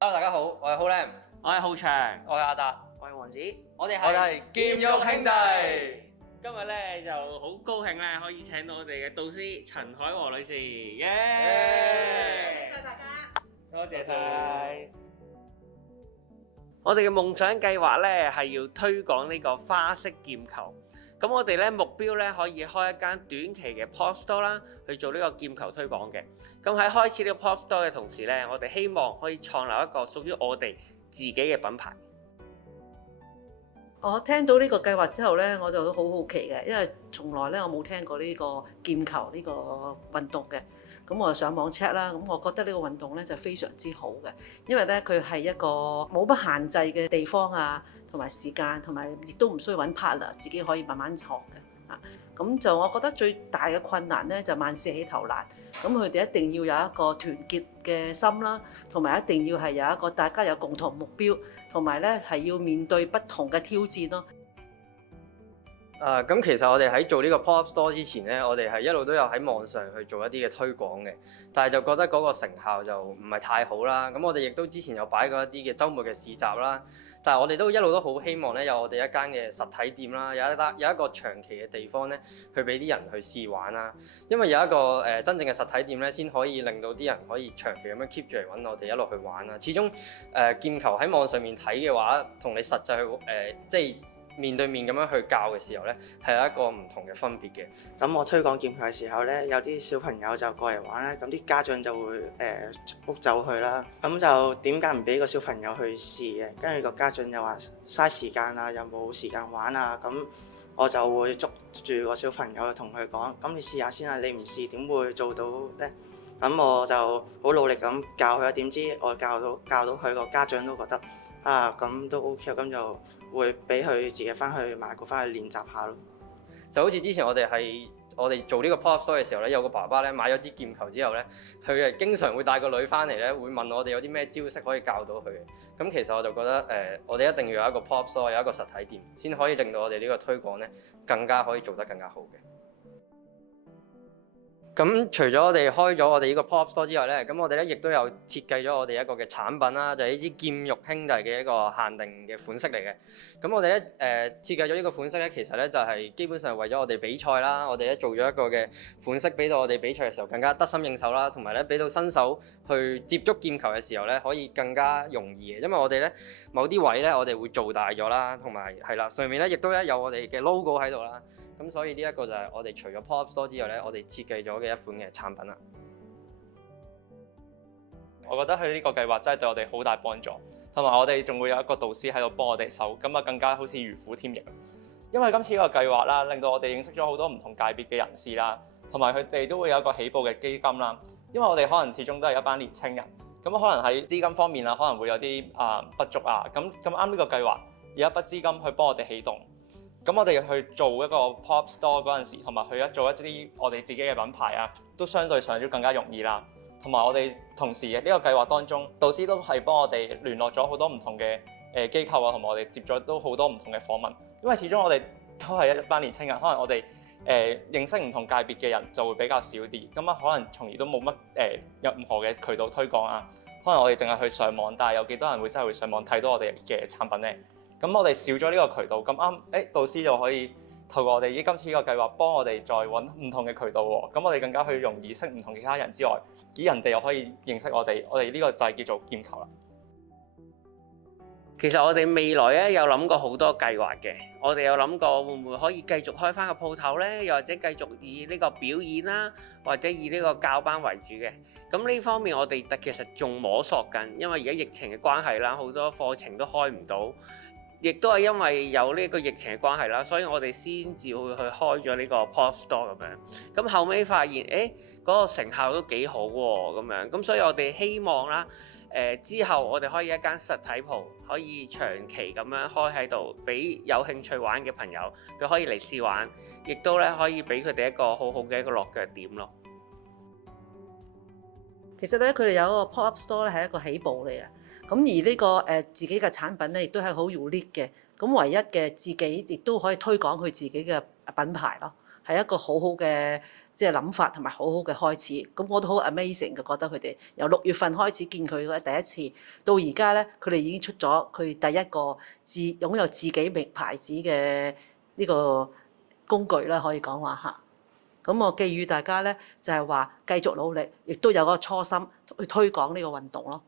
Hello，大家好，我係浩 Lam，我係浩翔，我係阿達，我係王子，我哋係劍玉兄弟。今日咧就好高興咧，可以請到我哋嘅導師陳海和女士，耶！多謝大家，多謝晒。我哋嘅夢想計劃咧係要推廣呢個花式劍球。咁我哋咧目標咧可以開一間短期嘅 pop store 啦，去做呢個劍球推廣嘅。咁喺開始呢個 pop store 嘅同時咧，我哋希望可以創立一個屬於我哋自己嘅品牌。我聽到呢個計劃之後呢，我就好好奇嘅，因為從來呢我冇聽過呢個劍球呢個運動嘅。咁我就上網 check 啦，咁我覺得呢個運動呢就非常之好嘅，因為呢佢係一個冇乜限制嘅地方啊，同埋時間，同埋亦都唔需要揾 partner，自己可以慢慢學嘅。咁就我覺得最大嘅困難呢就萬事起頭難，咁佢哋一定要有一個團結嘅心啦，同埋一定要係有一個大家有共同目標，同埋呢係要面對不同嘅挑戰咯。咁其實我哋喺做呢個 pop store 之前呢，我哋係一路都有喺網上去做一啲嘅推廣嘅，但係就覺得嗰個成效就唔係太好啦。咁我哋亦都之前有擺過一啲嘅週末嘅市集啦，但係我哋都一路都好希望呢，有我哋一間嘅實體店啦，有一個長期嘅地方呢，去俾啲人去試玩啦。因為有一個真正嘅實體店呢，先可以令到啲人可以長期咁樣 keep 住嚟揾我哋一路去玩啦。始終劍球喺網上面睇嘅話，同你實際去即係面對面咁樣去教嘅時候呢，係有一個唔同嘅分別嘅。咁我推廣劍球嘅時候呢，有啲小朋友就過嚟玩啦，咁啲家長就會捉走佢啦。咁就點解唔俾個小朋友去試嘅？跟住個家長又話嘥時間啊，又冇時間玩啊。咁我就會捉住個小朋友同佢講：咁你試下先啊，你唔試點會做到呢？咁我就好努力咁教佢，點知我教到佢個家長都覺得啊，咁都 OK，咁就會俾佢自己翻去買過翻去練習下咯。就好似之前我哋做呢個 pop store 嘅時候咧，有個爸爸咧買咗支劍球之後咧，佢係經常會帶個女翻嚟咧，會問我哋有啲咩招式可以教到佢嘅。咁其實我就覺得我哋一定要有一個 pop store，有一個實體店，先可以令到我哋呢個推廣咧更加可以做得更加好嘅。咁除咗我哋開咗我哋呢個 pop store 之外咧，咁我哋咧亦都有設計咗我哋一個嘅產品啦，就係呢支劍玉兄弟嘅一個限定嘅款式嚟嘅。咁我哋咧設計咗呢個款式咧，其實咧就係基本上為咗我哋比賽啦，我哋咧做咗一個嘅款式，俾到我哋比賽嘅時候更加得心應手啦，同埋咧俾到新手去接觸劍球嘅時候咧可以更加容易嘅，因為我哋咧某啲位咧我哋會做大咗啦，同埋係啦上面咧亦都有我哋嘅 logo 喺度啦。咁所以呢一個就係我哋除咗 pop store 之外咧，我哋設計咗嘅一款嘅產品啦。我覺得佢呢個計劃真係對我哋好大幫助，同埋我哋仲會有一個導師喺度幫我哋手，咁啊更加好似如虎添翼。因為今次呢個計劃啦，令到我哋認識咗好多唔同界別嘅人士啦，同埋佢哋都會有一個起步嘅基金啦。因為我哋可能始終都係一班年青人，咁可能喺資金方面啊，可能會有啲不足啊。咁啱呢個計劃有一筆資金去幫我哋起動。咁我哋去做一個 pop store 嗰陣時，同埋去做一啲我哋自己嘅品牌啊，都相對上都更加容易啦。同埋我哋同時呢個計劃當中，導師都係幫我哋聯絡咗好多唔同嘅機構啊，同埋我哋接咗都好多唔同嘅訪問。因為始終我哋都係一班年青人，可能我哋認識唔同界別嘅人就會比較少啲，咁啊可能從而都冇乜任何嘅渠道推廣啊。可能我哋淨係去上網，但係有幾多人會真係會上網睇到我哋嘅產品呢？咁我哋少咗呢個渠道，咁啱導師就可以透過我哋今次呢個計劃幫我哋再揾唔同嘅渠道喎。咁我哋更加去容易識唔同其他人之外，人哋又可以認識我哋呢個就係叫做劍球啦。其實我哋未來咧有諗過好多計劃嘅，我哋有諗過會唔會可以繼續開翻個鋪頭呢？又或者繼續以呢個表演啦，或者以呢個教班為主嘅。咁呢方面我哋其實仲摸索緊，因為而家疫情嘅關係啦，好多課程都開唔到。亦都係因為有呢個疫情嘅關係啦，所以我哋先至會去開咗呢個 pop store 咁樣。咁後尾發現，嗰個成效都幾好喎，咁樣。咁所以我哋希望啦，之後我哋可以一間實體鋪，可以長期咁樣開喺度，俾有興趣玩嘅朋友，佢可以嚟試玩，亦都咧可以俾佢哋一個好好嘅一個落腳點咯。其實咧，佢哋有一個 pop-up store 咧係一個起步嚟嘅。咁而呢個自己嘅產品咧，亦都係好 unique 嘅。咁唯一嘅自己亦都可以推廣佢自己嘅品牌咯，係一個好好嘅即係諗法同埋好好嘅開始。咁我都好 amazing 嘅，覺得佢哋由6月份開始見佢嘅第一次，到而家咧，佢哋已經出咗佢第一個擁有自己名牌子嘅呢個工具啦，可以講話嚇。咁我寄語大家咧，就係話繼續努力，亦都有個初心去推廣呢個運動咯。